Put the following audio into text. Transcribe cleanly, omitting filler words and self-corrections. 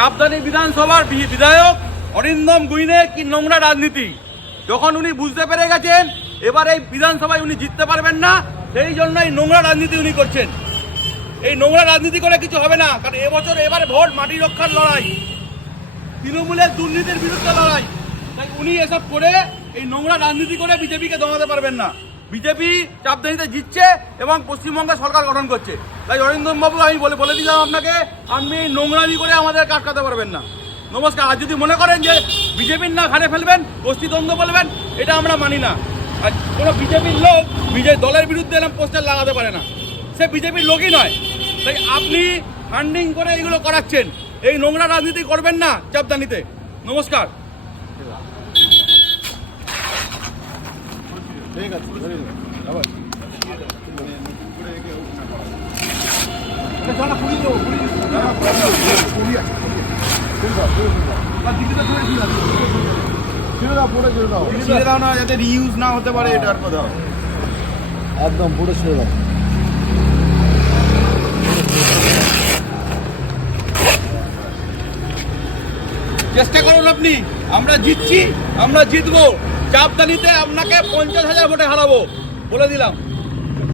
চাপদানি বিধানসভার বিধায়ক অরিন্দম গুইনের কি নোংরা রাজনীতি, যখন উনি বুঝতে পেরে গেছেন এবার এই বিধানসভায় উনি জিততে পারবেন না, সেই জন্য এই নোংরা রাজনীতি উনি করছেন। এই নোংরা রাজনীতি করে কিছু হবে না, কারণ এবছর এবারে ভোট মাটি রক্ষার লড়াই, তৃণমূলের দুর্নীতির বিরুদ্ধে লড়াই। তাই উনি এসব করে এই নোংরা রাজনীতি করে বিজেপিকে দমাতে পারবেন না। বিজেপি চাপদানিতে জিতছে এবং পশ্চিমবঙ্গে সরকার গঠন করছে। তাই অরিন্দম বাবু, আমি বলে দিলাম আপনাকে, আপনি এই নোংরামি করে আমাদের কাটকাতে পারবেন না। নমস্কার। আর যদি মনে করেন যে বিজেপির না ঘাড়ে ফেলবেন, গোষ্ঠীদ্বন্দ্ব বলবেন, এটা আমরা মানি না। আর কোনো বিজেপির লোক দলের বিরুদ্ধে এরকম পোস্টার লাগাতে পারে না, সে বিজেপির লোকই নয়। তাই আপনি ফান্ডিং করে এগুলো করাচ্ছেন, এই নোংরা রাজনীতি করবেন না চাপদানিতে। নমস্কার। ঠিক আছে, ছেড়ে দাও না, যাতে রিইউজ না হতে পারে, এটার কথা একদম পুরো ছেড়ে দাও। চেষ্টা করুন আপনি, আমরা জিতছি, আমরা জিতবো। চাপদানিতে আপনাকে 50,000 ভোটে হারাবো, বলে দিলাম।